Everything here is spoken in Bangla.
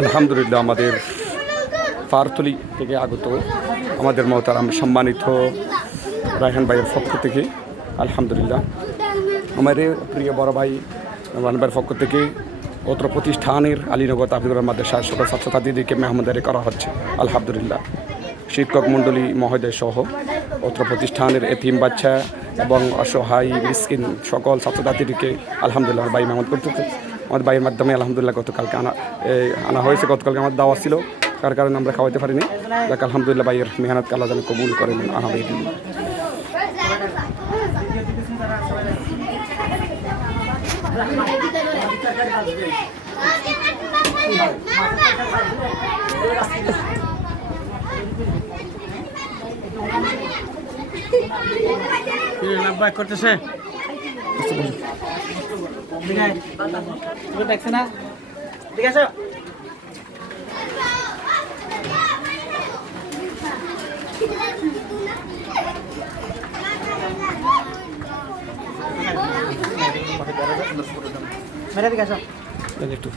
আলহামদুলিল্লাহ আমাদের পারতলি থেকে আগত আমাদের মহতারাম সম্মানিত রায়হান ভাইয়ের পক্ষ থেকে আলহামদুলিল্লাহ আমাদের প্রিয় বড় ভাই রায়হান ভাইয়ের পক্ষ থেকে অত্র প্রতিষ্ঠানের আলীনগর তাবলিগের মাদ্রাসার সকল ছাত্রছাত্রীদেরকে মেহমানদারি করা হচ্ছে আলহামদুলিল্লাহ। শিক্ষক মণ্ডলী মহোদয় সহ অত্র প্রতিষ্ঠানের এতিম বাচ্চা এবং অসহায় মিসকিন সকল ছাত্রছাত্রীদেরকে আলহামদুলিল্লাহ ভাই মেহমান করতে আমাদের ভাইয়ের মাধ্যমে আলহামদুলিল্লাহ গতকালকে আনা হয়েছে। গতকালকে আমার দাওয়া ছিল, তার কারণে আমরা খাওয়াতে পারিনি। যাক আলহামদুলিল্লাহ ভাইয়ের মেহনতকে আল্লাহ যেন কবুল করেন আমিন। করতেছে দেখছে না, ঠিক আছে। মেরে দিকে আসো একটু